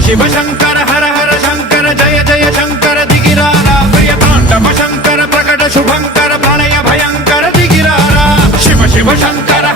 शिव शंकर हर हर शंकर जय जय शंकर दिगिरारा प्रिय तांडव शंकर प्रकट शुभंकर प्रणय भयंकर दिगिरारा शिव शिव शंकर